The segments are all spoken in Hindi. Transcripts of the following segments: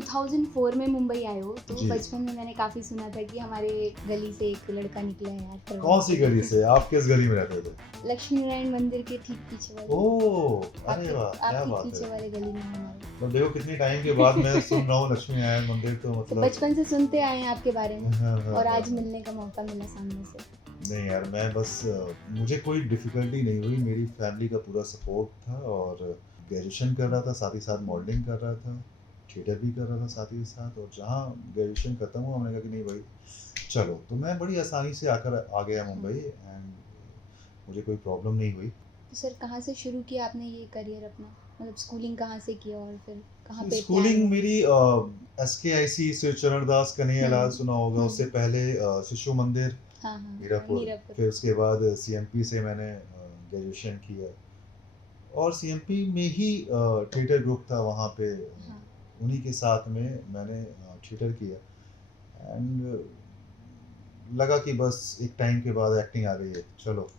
2004 में मुंबई आए हो तो जी। बचपन में मैंने काफ़ी सुना था कि हमारे गली से एक लड़का निकला है एक्टर कौन सी गली से? आप किस गली में रहते थे? लक्ष्मी नारायण मंदिर के ठीक पीछे वाले। ओह! अरे वाह! आप क्या ठीक बात पीछे है। वाले गली में हो हमारे। तो देखो कितने टाइम के बाद मैं सुन रहा हूँ लक्ष्मी नारायण मंदिर तो तो मतलब बचपन से सुनते आए हैं आपके बारे में हाँ, हाँ, और हाँ, आज हाँ। मिलने का मौका मिला सामने से। नहीं यार मैं बस मुझे कोई डिफ़िकल्टी नहीं हुई, मेरी फैमिली का पूरा सपोर्ट था और ग्रेजुएशन कर रहा था, साथ ही साथ मॉडलिंग कर रहा था, थिएटर भी कर रहा था साथ ही साथ और जहाँ ग्रेजुएशन खत्म हुआ मैंने कहा कि नहीं भाई चलो, तो मैं बड़ी आसानी से आकर आ गया मुंबई एंड मुझे कोई प्रॉब्लम नहीं हुई। तो सर कहाँ से शुरू किया आपने ये करियर अपना? मतलब स्कूलिंग कहाँ से किया और फिर कहाँ पे प्लान स्कूलिंग हुआ? मेरी एसकेआईसी से चरणदास कन्हैयालाल सुना होगा, उससे पहले शिशु मंदिर हाँ हाँ मीरापुर, मीरापुर। फिर उसके बाद सीएमपी से मैंने ग्रेजुएशन किया और सीएमपी में ही थिएटर ग्रुप था वहाँ पे हाँ उन्हीं के साथ में मैंने थिएटर किया एंड लगा कि बस एक टाइम के बाद एक्टिंग आ गई है, चलो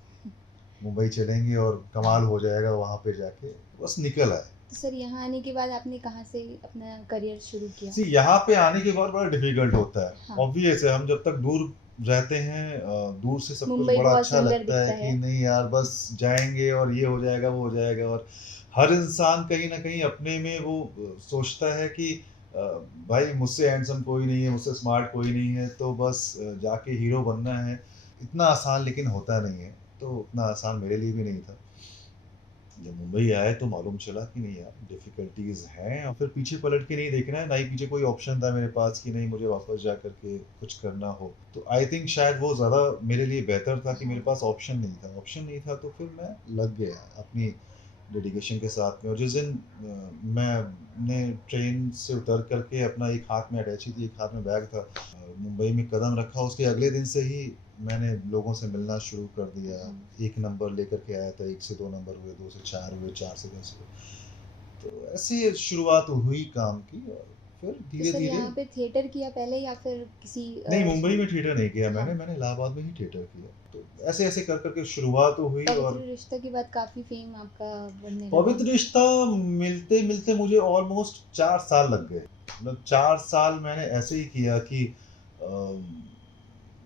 मुंबई चलेंगे और कमाल हो जाएगा वहाँ पे जाके, बस निकल आए। तो सर यहाँ आने के बाद आपने कहाँ से अपना करियर शुरू किया? सी यहाँ पे आने के बाद बड़ा डिफिकल्ट होता है, हाँ ऑब्वियस है हम जब तक दूर रहते हैं दूर से सब कुछ मुंबई बड़ा बहुत अच्छा सुंदर लगता है दिखता कि है। नहीं यार बस जाएंगे और ये हो जाएगा वो हो जाएगा और हर इंसान कहीं ना कहीं अपने में वो सोचता है कि अ, भाई मुझसे हैंडसम कोई नहीं है, मुझसे स्मार्ट कोई नहीं है, तो बस जाके हीरो बनना है। इतना आसान लेकिन होता नहीं है, तो उतना आसान मेरे लिए भी नहीं था। जब मुंबई आए तो मालूम चला कि नहीं यार डिफ़िकल्टीज़ हैं और फिर पीछे पलट के नहीं देखना है, ना ही पीछे कोई ऑप्शन था मेरे पास कि नहीं मुझे वापस जा कर के कुछ करना हो। तो आई थिंक शायद वो ज़्यादा मेरे लिए बेहतर था कि मेरे हाँ पास ऑप्शन नहीं था। ऑप्शन नहीं था तो फिर मैं लग गया अपनी डेडिकेशन के साथ में और जिस दिन मैंने ट्रेन से उतर कर के अपना एक हाथ में अटैची थी, एक हाथ में बैग था। मुंबई में कदम रखा उसके अगले दिन से ही मैंने लोगों से मिलना शुरू कर दिया। हाँ। 1 नंबर लेकर के आया था, 1 से 2 नंबर हुए, 2 से 4 हुए, 4 से 10 हुए। तो ऐसे शुरुआत हुई काम की और फिर तो सर धीरे-धीरे यहाँ पे थिएटर किया पहले या फिर किसी नहीं मुंबई में थिएटर नहीं किया हाँ मैंने इलाहाबाद में ही थिएटर किया। तो ऐसे-ऐसे कर के शुरुआत तो हुई पवित्र और रिश्ता के बाद काफ़ी फेम आपका बढ़ने लगा। पवित्र रिश्ता मिलते-मिलते मुझे ऑलमोस्ट 4 साल लग गए। मतलब 4 साल मैंने ऐसे ही किया कि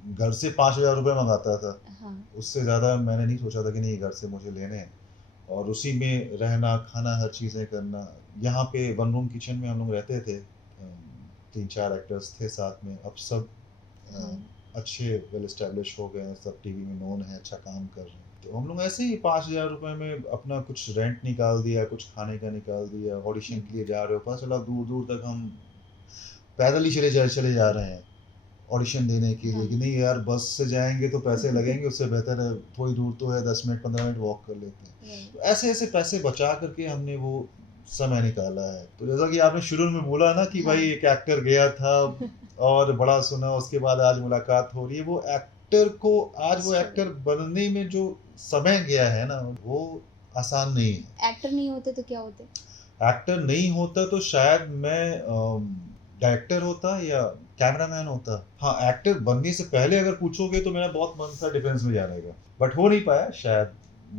घर से ₹5000 मँगाता था। हाँ उससे ज़्यादा मैंने नहीं सोचा था कि नहीं घर से मुझे लेने हैं और उसी में रहना, खाना, हर चीज़ें करना। यहाँ पे वन रूम किचन में हम लोग रहते थे। 3-4 एक्टर्स थे साथ में। अब सब हाँ अच्छे वेल एस्टेब्लिश हो गए हैं, सब टीवी में नोन हैं, अच्छा काम कर रहे हैं। तो हम लोग ऐसे ही ₹5000 में अपना कुछ रेंट निकाल दिया, कुछ खाने का निकाल दिया, ऑडिशन के लिए जा रहे हो, पता चला दूर-दूर तक हम पैदल ही चले जा रहे हैं। ऑडिशन देने के हाँ लिए कि नहीं यार बस से जाएँगे तो पैसे लगेंगे, उससे बेहतर है थोड़ी दूर तो है 10 मिनट 15 मिनट वॉक कर लेते हैं। राइट तो ऐसे-ऐसे पैसे बचा कर के हमने वो समय निकाला है। तो जैसा कि आपने शुरू में बोला ना कि हाँ भाई एक एक्टर गया था और बड़ा सुना उसके बाद आज मुलाकात हो रही है, वो एक्टर को आज वो एक्टर स्ट्रगल बनने में जो समय गया है ना, वो आसान नहीं है। एक्टर नहीं होते तो क्या होते? एक्टर नहीं होता तो शायद मैं डायरेक्टर होता या कैमरामैन होता। हाँ, एक्टर बनने से पहले अगर पूछोगे तो मेरा बहुत मन था डिफेंस में जाने का, बट हो नहीं पाया शायद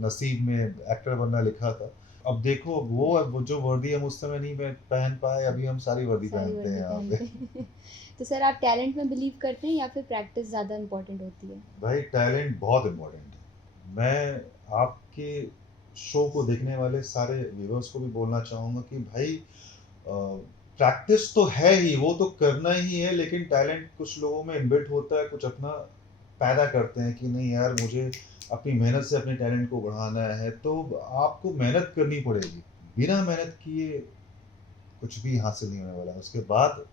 नसीब में एक्टर बनना लिखा था। अब देखो वो जो वर्दी हम उस समय नहीं पहन पाए, अभी हम सारी वर्दी सारी पहनते हैं वर्दी यहाँ पे। पहनते हैं। तो सर आप टैलेंट में बिलीव करते हैं या फिर प्रैक्टिस ज़्यादा इम्पोर्टेंट होती है? भाई टैलेंट बहुत इम्पोर्टेंट है। मैं आपके शो को देखने वाले सारे व्यूअर्स को भी बोलना चाहूँगा कि भाई प्रैक्टिस तो है ही, वो तो करना ही है, लेकिन टैलेंट कुछ लोगों में इनबिल्ट होता है, कुछ अपना पैदा करते हैं कि नहीं यार मुझे अपनी मेहनत से अपने टैलेंट को बढ़ाना है, तो आपको मेहनत करनी पड़ेगी। बिना मेहनत किए कुछ भी हासिल नहीं होने वाला है, उसके बाद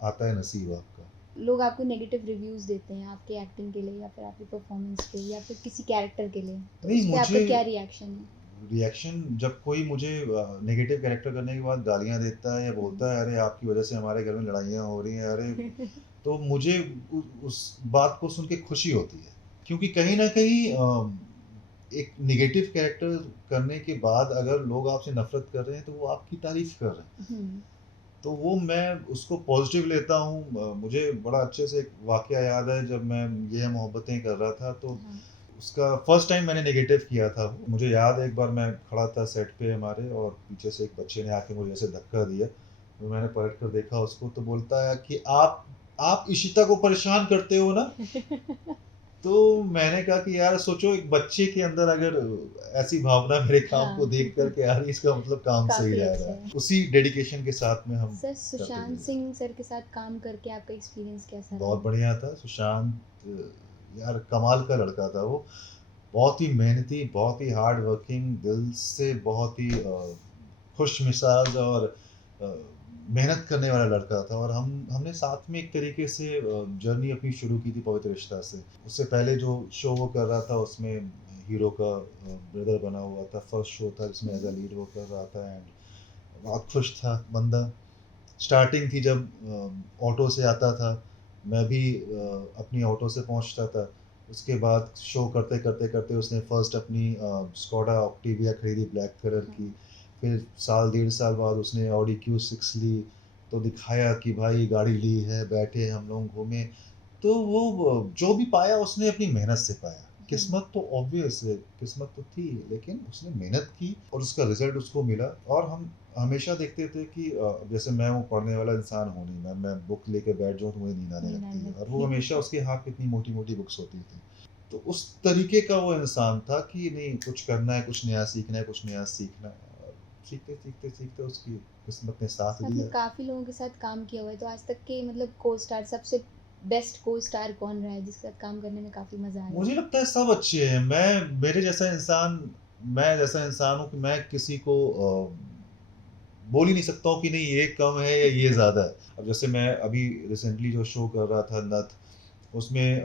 आता है नसीब आपका। लोग आपको नेगेटिव रिव्यूज़ देते हैं आपके एक्टिंग के लिए या फिर आपकी परफॉर्मेंस पे या फिर किसी कैरेक्टर के लिए, तो नहीं उस पे आपका मुझे क्या रिएक्शन है? रिएक्शन जब कोई मुझे नेगेटिव कैरेक्टर करने के बाद गालियाँ देता है या बोलता है अरे आपकी वजह से हमारे घर में लड़ाइयाँ हो रही हैं, अरे तो मुझे उस बात को सुन के खुशी होती है क्योंकि कहीं न कहीं एक नेगेटिव कैरेक्टर करने के बाद अगर लोग आपसे नफ़रत कर रहे हैं, तो वो आपकी तारीफ़ कर रहे हैं। हुँ, तो वो मैं उसको पॉज़िटिव लेता हूँ। मुझे बड़ा अच्छे से एक वाक़या याद है जब मैं ये है मोहब्बतें कर रहा था, तो हाँ, उसका फर्स्ट टाइम मैंने नेगेटिव किया था। मुझे याद है एक बार मैं खड़ा था सेट पे हमारे और पीछे से एक बच्चे ने आके मुझे ऐसे धक्का दिया तो मैंने पलट कर देखा उसको, तो बोलता है कि आप इशिता को परेशान करते हो ना? तो मैंने कहा कि यार सोचो, एक बच्चे के अंदर अगर ऐसी भावना मेरे काम को हाँ। देख कर के आ रही है, इसका मतलब काम सही काफ़ी जा अच्छा रहा है। है। उसी डेडिकेशन के साथ में हम सर करते सुशांत गए। सिंह सर के साथ काम करके आपका एक्सपीरियंस कैसा बहुत रहा? बढ़िया था सुशांत, यार कमाल का लड़का था वो। बहुत ही मेहनती, बहुत ही हार्ड वर्किंग, दिल से बहुत ही खुश मिजाज और अ, मेहनत करने वाला लड़का था। और हमने साथ में एक तरीके से जर्नी अपनी शुरू की थी पवित्र रिश्ता से। उससे पहले जो शो वो कर रहा था उसमें हीरो का ब्रदर बना हुआ था। फर्स्ट शो था जिसमें एज अ लीड वो कर रहा था, एंड बहुत खुश था बंदा। स्टार्टिंग थी जब ऑटो से आता था, मैं भी अपनी ऑटो से पहुंचता था। उसके बाद शो करते करते करते उसने फर्स्ट अपनी स्कोडा ऑक्टिविया खरीदी ब्लैक कलर हाँ। की। फिर साल डेढ़ साल बाद उसने ऑडी Q6 ली, तो दिखाया कि भाई गाड़ी ली है, बैठे हम लोग घूमे। तो वो जो भी पाया उसने अपनी मेहनत से पाया। हुँ। किस्मत तो ऑब्वियस है, किस्मत तो थी, लेकिन उसने मेहनत की और उसका रिज़ल्ट उसको मिला। और हम हमेशा देखते थे कि जैसे मैं वो पढ़ने वाला इंसान हूँ नहीं, मैं बुक लेके बैठ जाऊँ तो मुझे नींद आने नींद लगती आने है, और लगती वो है। हमेशा उसके हाथ में इतनी मोटी-मोटी बुक्स होती थी। तो उस तरीके का वो इंसान था कि नहीं, कुछ करना है, कुछ नया सीखना है, कुछ नया सीखना है। और सीखते, सीखते, सीखते उसकी किस्मत ने साथ आपने दिया। काफ़ी लोगों के साथ काम किया हुआ है, तो आज तक के मतलब को-स्टार सबसे बेस्ट को-स्टार कौन रहा है, जिसके साथ काम करने में काफ़ी मज़ा आया मुझे हो? लगता है सब अच्छे हैं। मैं जैसा इंसान हूँ कि मैं किसी को बोल ही नहीं सकता हूँ कि नहीं ये कम है या ये ज़्यादा है। अब जैसे मैं अभी रिसेंटली जो शो कर रहा था नथ, उसमें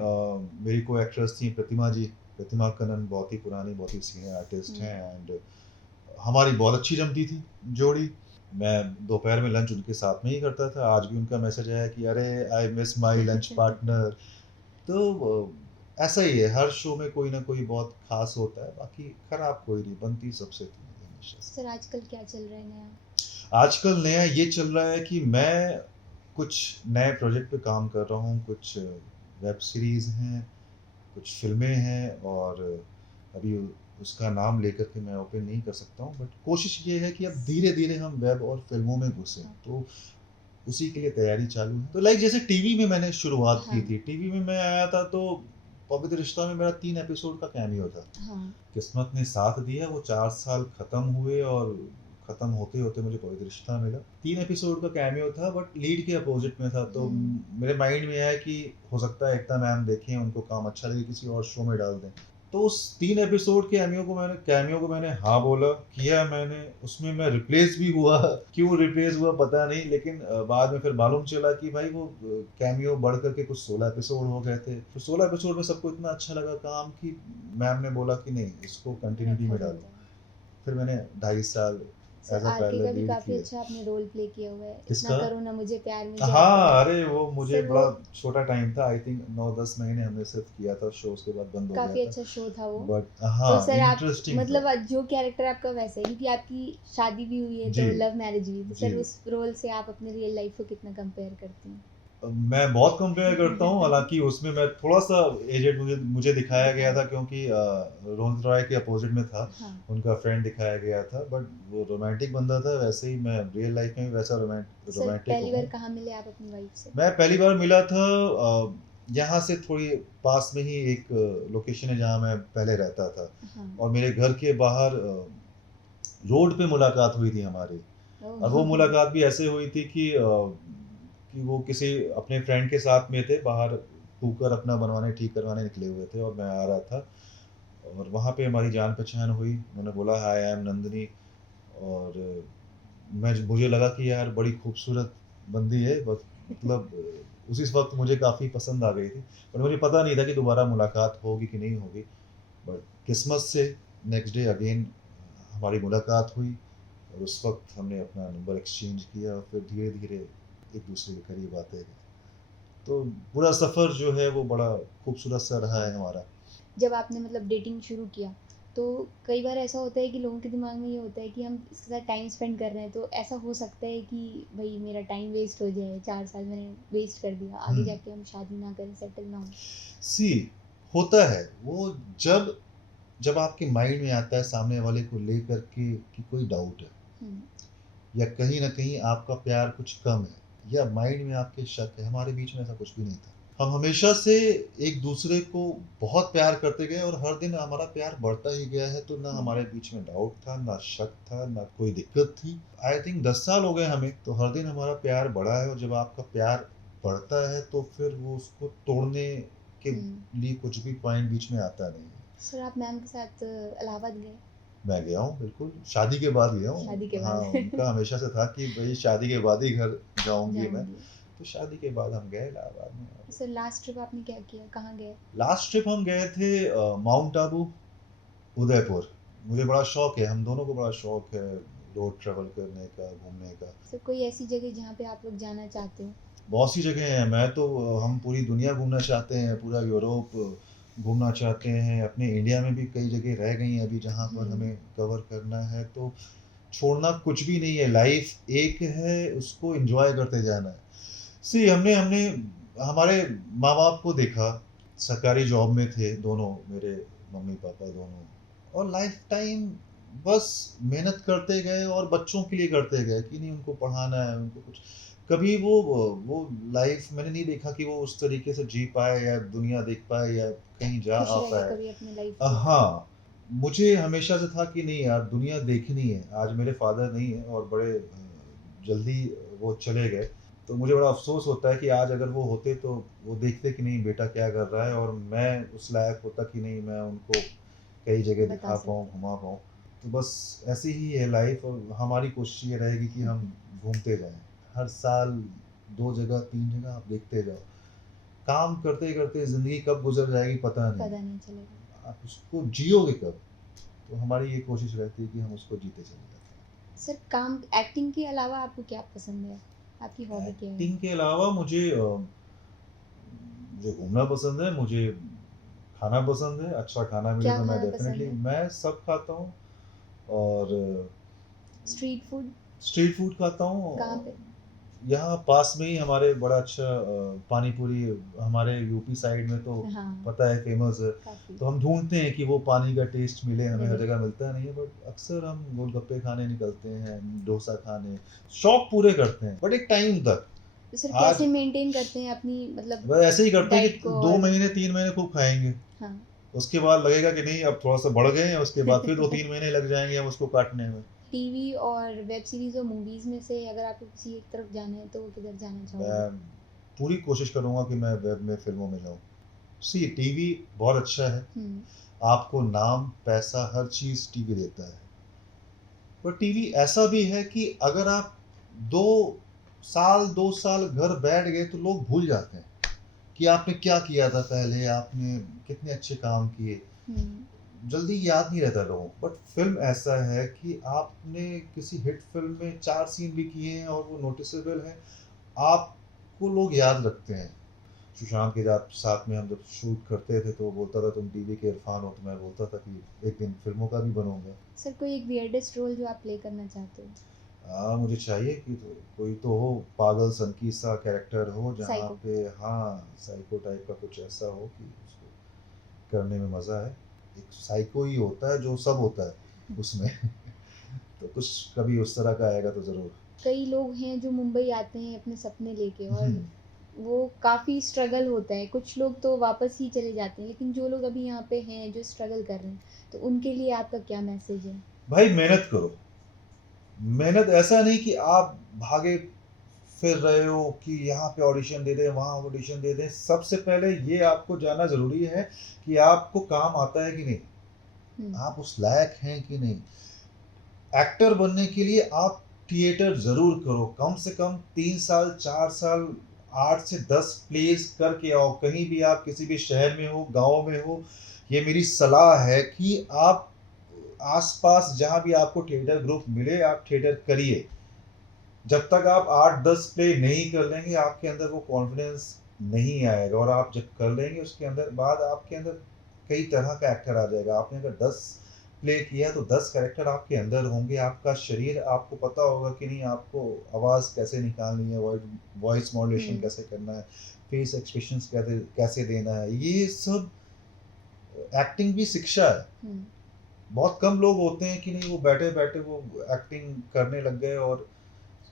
मेरी को एक्ट्रेस थी प्रतिमा जी। प्रतिमा कन्नन बहुत ही पुरानी, बहुत ही सीनियर आर्टिस्ट हुँ। हैं, एंड हमारी बहुत अच्छी जमती थी जोड़ी। मैं दोपहर में लंच उनके साथ में ही करता था। आज भी उनका मैसेज आया कि अरे I miss my lunch partner. तो ऐसा ही है, हर शो में कोई ना कोई बहुत ख़ास होता है, बाकी खराब कोई नहीं, बनती सबसे थी हमेशा से। सर आजकल क्या चल रहा है नया? आजकल नया ये चल रहा है कि मैं कुछ नए प्रोजेक्ट पे काम कर रहा हूँ, कुछ वेब सीरीज़ हैं, कुछ फ़िल्में हैं, और अभी उसका नाम लेकर के मैं ओपन नहीं कर सकता हूँ, बट कोशिश ये है कि अब धीरे-धीरे हम वेब और फ़िल्मों में घुसें, हाँ। तो उसी के लिए तैयारी चालू है। तो लाइक जैसे टीवी में मैंने शुरुआत की हाँ, थी, टीवी में मैं आया था तो पवित्र रिश्ता में मेरा 3 एपिसोड का कैमियो था। हाँ। किस्मत ने साथ दिया, वो 4 साल खत्म हुए और खत्म होते-होते मुझे पवित्र रिश्ता मिला। 3 एपिसोड का कैमियो था, बट लीड के अपोज़िट में था, तो हुँ। मेरे माइंड में आया कि हो सकता है एकता मैम देखें, उनको काम अच्छा लगे, किसी और शो में डाल दें। तो उस 3 एपिसोड के कैमियो को मैंने हाँ बोला, किया मैंने, उसमें मैं रिप्लेस भी हुआ। क्यों रिप्लेस हुआ पता नहीं, लेकिन बाद में फिर मालूम चला कि भाई वो कैमियो बढ़ कर के कुछ 16 एपिसोड हो गए थे। तो 16 एपिसोड में सबको इतना अच्छा लगा काम कि मैम ने बोला कि नहीं, इसको कंटिन्यूटी रखा में डालो। जाता है। फिर मैंने 2.5 साल सर एज़ अ आरके का पैरेलल भी लीड काफ़ी किए। अच्छा आपने रोल प्ले किया हुआ है, इतना किसका? करो ना मुझे प्यार मुझे आता है। हाँ, अरे वो मुझे सर वो बड़ा छोटा टाइम था, आई थिंक 9-10 महीने हमने सिर्फ़ किया था शो, उसके बाद बंद हो गया काफ़ी था। अच्छा शो था वो। बट तो हाँ, सर आप इंटरेस्टिंग था। मतलब जो कैरेक्टर आपका वैसा है क्योंकि आपकी शादी भी हुई है जी, तो लव मैरिज हुई, तो जी। सर उस रोल से आप अपने रियल लाइफ़ को कितना कंपेयर करती हैं? मैं बहुत कंपेयर करता हूँ, हालाँकि उसमें मैं थोड़ा-सा एजेड मुझे मुझे दिखाया गया दिखाया था, क्योंकि रोनित रॉय के अपोज़िट में था, हाँ, उनका फ्रेंड दिखाया गया था, बट वो रोमांटिक बंदा था, वैसे ही मैं रियल लाइफ़ में भी वैसा सर रोमांटिक पहली बार हूँ। कहाँ मिले आप अपनी वाइफ़ से? मैं पहली बार मिला था यहाँ से थोड़ी पास में ही एक लोकेशन है जहाँ मैं पहले रहता था, हाँ। और मेरे घर के बाहर रोड पे मुलाकात हुई थी हमारी। और वो ओह! मुलाकात भी ऐसे हुई थी कि वो किसी अपने फ्रेंड के साथ में थे, बाहर कुकर अपना बनवाने ठीक करवाने निकले हुए थे, और मैं आ रहा था, और वहाँ पे हमारी जान-पहचान हुई। उन्होंने बोला हाय आई एम नंदिनी, और मुझे लगा कि यार बड़ी खूबसूरत बंदी है, बस मतलब उसी वक़्त मुझे काफ़ी पसंद आ गई थी। पर मुझे पता नहीं था कि दोबारा मुलाकात होगी कि नहीं होगी। बट किस्मत से नेक्स्ट डे अगेन हमारी मुलाकात हुई, और उस वक़्त हमने अपना नंबर एक्सचेंज किया, और फिर धीरे-धीरे एक-दूसरे के करीब आते गए। तो पूरा सफ़र जो है वो बड़ा खूबसूरत सा रहा है हाँ। हमारा। जब आपने मतलब डेटिंग शुरू किया, तो कई बार ऐसा होता है कि लोगों के दिमाग में ये होता है कि हम इसके साथ टाइम स्पेंड कर रहे हैं, तो ऐसा हो सकता है कि भई मेरा टाइम वेस्ट हो जाए, 4 साल मैंने वेस्ट कर दिया, हुँ। आगे जाके हम शादी ना करें, सेटल ना हों। सी होता है वो, जब जब आपके माइंड में आता है सामने वाले को लेकर के कि कोई डाउट है, हुँ, या कहीं न कहीं आपका प्यार कुछ कम है या माइंड में आपके शक है, हमारे बीच में ऐसा कुछ भी नहीं था। हम हमेशा से एक-दूसरे को बहुत प्यार करते गए और हर दिन हमारा प्यार बढ़ता ही गया है, तो ना हुँ। हमारे बीच में डाउट था, ना शक था, ना कोई दिक्कत थी। आई थिंक 10 साल हो गए हमें, तो हर दिन हमारा प्यार बढ़ा है और जब आपका प्यार बढ़ता है, तो फिर वो उसको तोड़ने के हुँ। लिए कुछ भी पॉइंट बीच में आता नहीं है। सर आप मैम के साथ इलाहाबाद गए? मैं गया हूँ बिल्कुल, शादी के बाद गया शादी के हूँ। हाँ, बाद उनका हमेशा से था कि भई शादी के बाद ही घर जाऊँगी मैं, जाऊँगी। तो शादी के बाद हम गए इलाहाबाद में और सर लास्ट ट्रिप आपने क्या किया? कहाँ गए? लास्ट ट्रिप हम गए थे माउंट आबू, उदयपुर। मुझे बड़ा शौक है, हम दोनों को बड़ा शौक है रोड ट्रैवल करने का, घूमने का। सर कोई ऐसी जगह जहाँ पे आप लोग जाना चाहते हो? बहुत सी जगह हैं, मैं तो हम पूरी दुनिया घूमना चाहते हैं, पूरा यूरोप घूमना चाहते हैं, अपने इंडिया में भी कई जगह रह गई हैं अभी जहाँ पर हुँ। हमें कवर करना है, तो छोड़ना कुछ भी नहीं है, लाइफ एक है, उसको एन्जॉय करते जाना है। सी हमने हमने हमारे माँ-बाप को देखा, सरकारी जॉब में थे दोनों, मेरे मम्मी-पापा दोनों और लाइफ टाइम बस मेहनत करते गए और बच्चों के लिए करते गए कि नहीं उनको पढ़ाना है, उनको कुछ कभी वो लाइफ मैंने नहीं देखा कि वो उस तरीके से जी पाए या दुनिया देख पाए या कहीं जा खुश आ रह के पाए। कभी अपनी लाइफ जी पाएँ? हाँ, मुझे हमेशा से था कि नहीं यार दुनिया देखनी है। आज मेरे फ़ादर नहीं हैं और बड़े जल्दी वो चले गए। तो मुझे बड़ा अफ़सोस होता है कि आज अगर वो होते तो वो देखते कि नहीं बेटा क्या कर रहा है और मैं उस लायक होता कि नहीं मैं उनको कई जगह बता दिखा पाऊँ, सकते हैं। घुमा पाऊँ। तो बस ऐसी ही है लाइफ़ और हमारी कोशिश ये रहेगी कि हम घूमते जाएँ। हर साल 2 जगह, 3 जगह आप देखते जाओ। काम करते-करते ज़िंदगी कब गुज़र जाएगी पता नहीं पता है। नहीं चलेगा। आप उसको जियोगे कब? तो हमारी ये कोशिश रहती है कि हम उसको जीते चले जाते सर काम एक्टिंग के अलावा आपको क्या पसंद है? आपकी हैं। हॉबी क्या है? एक्टिंग के अलावा मुझे घूमना पसंद है, मुझे खाना पसंद है, अच्छा खाना मिले क्या तो मैं खाना पसंद डेफ़िनेटली है? मैं सब खाता हूँ और स्ट्रीट फूड स्ट्रीट फूड खाता हूँ। कहाँ पे? यहाँ पास में ही हमारे बड़ा अच्छा पानी पूरी हमारे यूपी साइड में तो हाँ, पता है फ़ेमस है। काफ़ी तो हम ढूँढते हैं कि वो पानी का टेस्ट मिले, हमें हर मिले। जगह मिलता नहीं है बट अक्सर हम गोलगप्पे खाने निकलते हैं, डोसा खाने, शौक पूरे करते हैं बट एक टाइम तक। तो सर आज कैसे मेंटेन करते हैं अपनी मतलब बस ऐसे ही करते हैं डाइट कि को 2 और महीने 3 महीने खूब खाएँगे। हाँ। उसके बाद लगेगा कि नहीं अब थोड़ा-सा बढ़ गए हैं, उसके बाद फिर 2-3 महीने लग जाएँगे हम उसको काटने में। टीवी और वेब सीरीज़ और मूवीज़ में से अगर आपको किसी एक तरफ जाना है तो किधर जाना चाहोगे? मैं पूरी कोशिश करूँगा कि मैं वेब में फ़िल्मों में जाऊँ। सी टीवी बहुत अच्छा है, हुँ, आपको नाम, पैसा हर चीज़ टीवी देता है। पर टीवी ऐसा भी है कि अगर आप 2 साल 2 साल घर बैठ गए तो लोग भूल जाते हैं कि आपने क्या किया था पहले, आपने कितने अच्छे काम किए। हुँ, जल्दी याद नहीं रहता लोगों को। बट फ़िल्म ऐसा है कि आपने किसी हिट फ़िल्म में 4 सीन भी किए हैं और वो नोटिसेबल हैं, आपको लोग याद रखते हैं। सुशांत के साथ में हम जब शूट करते थे तो वो बोलता था तुम टीवी के इरफान हो, तो मैं बोलता था कि एक दिन फ़िल्मों का भी बनूँगा। सर कोई एक वियर्डेस्ट रोल जो आप प्ले करना चाहते हो? मुझे चाहिए कि कोई तो हो पागल सनकी सा कैरेक्टर हो जहाँ साइको पे हाँ, साइको टाइप का कुछ ऐसा हो कि उसको करने में मज़ा आए। एक साइको ही होता है जो सब होता है उसमें। तो कुछ कभी उस तरह का आएगा तो ज़रूर। कई लोग हैं जो मुंबई आते हैं अपने सपने लेके और हुँ। वो काफ़ी स्ट्रगल होता है। कुछ लोग तो वापस ही चले जाते हैं, लेकिन जो लोग अभी यहाँ पे हैं, जो स्ट्रगल कर रहे हैं, तो उनके लिए आपका क्या मैसेज है? भाई मेहनत करो। मेहनत ऐसा नहीं कि आप भागे फिर रहे हो कि यहाँ पे ऑडिशन दे दें, वहाँ ऑडिशन दे दें। सबसे पहले ये आपको जानना ज़रूरी है कि आपको काम आता है कि नहीं? हुँ, आप उस लायक हैं कि नहीं? एक्टर बनने के लिए आप थिएटर ज़रूर करो। कम से कम 3 साल, 4 साल, 8 से 10 प्लेस करके आओ। कहीं भी आप किसी भी शहर में हो, गाँव में हो, ये मेरी सलाह है कि आप आस-पास जहाँ भी आपको थिएटर ग्रुप मिले, आप थिएटर करिए। जब तक आप 8-10 प्ले नहीं कर लेंगे, आपके अंदर वो कॉन्फिडेंस नहीं आएगा और आप जब कर लेंगे उसके अंदर बाद आपके अंदर कई तरह का एक्टर आ जाएगा। आपने अगर 10 प्ले किया तो 10 कैरेक्टर आपके अंदर होंगे, आपका शरीर आपको पता होगा कि नहीं आपको आवाज़ कैसे निकालनी है, वॉइस मॉड्यूलेशन हुँ, कैसे करना है, फेस एक्सप्रेशंस कैसे कैसे देना है, ये सब एक्टिंग भी शिक्षा है। हुँ, बहुत कम लोग होते हैं कि नहीं वो बैठे-बैठे वो एक्टिंग करने लग गए और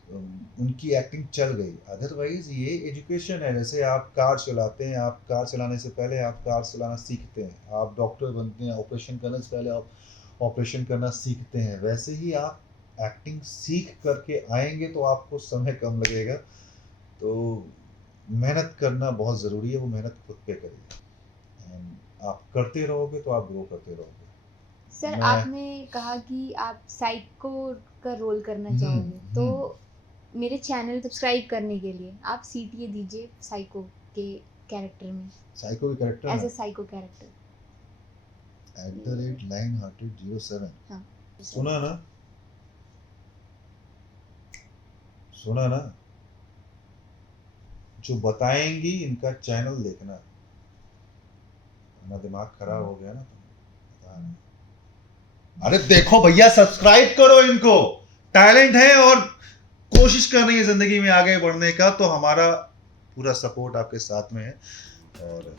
उनकी एक्टिंग चल गई। अदरवाइज़ ये एजुकेशन है, जैसे आप कार चलाते हैं, आप कार चलाने से पहले आप कार चलाना सीखते हैं, आप डॉक्टर बनते हैं, ऑपरेशन करने से पहले आप ऑपरेशन करना सीखते हैं, वैसे ही आप एक्टिंग सीख करके आएँगे तो आपको समय कम लगेगा। तो मेहनत करना बहुत ज़रूरी है, वो मेहनत खुद पे करिए एंड आप करते रहोगे तो आप ग्रो करते रहोगे। सर मैं आपने कहा कि आप साइको का रोल करना हुँ, चाहोगे, तो हुँ। मेरे चैनल सब्सक्राइब करने के लिए आप सीटीए दीजिए साइको के कैरेक्टर में, साइको के कैरेक्टर एज़ में अ साइको कैरेक्टर। @linehearted07 हाँ, सुना ना? सुना ना? जो बताएँगी इनका चैनल देखना, वरना दिमाग खराब हो गया ना तो पता नहीं। अरे देखो भैया सब्सक्राइब करो इनको, टैलेंट है और कोशिश कर रही है ज़िंदगी में आगे बढ़ने का, तो हमारा पूरा सपोर्ट आपके साथ में है और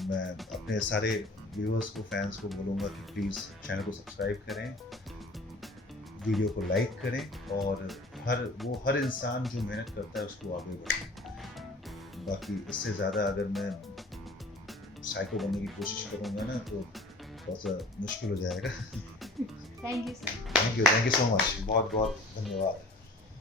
मैं अपने सारे व्यूअर्स को, फैन्स को बोलूँगा कि प्लीज़ चैनल को सब्सक्राइब करें, वीडियो को लाइक करें और हर इंसान जो मेहनत करता है उसको आगे बढ़ाएँ। बाकी इससे ज़्यादा अगर मैं साइको बनने की कोशिश करूँगा ना तो थोड़ा-सा मुश्किल हो जाएगा। Thank you sir. Thank you so much. बहुत-बहुत धन्यवाद।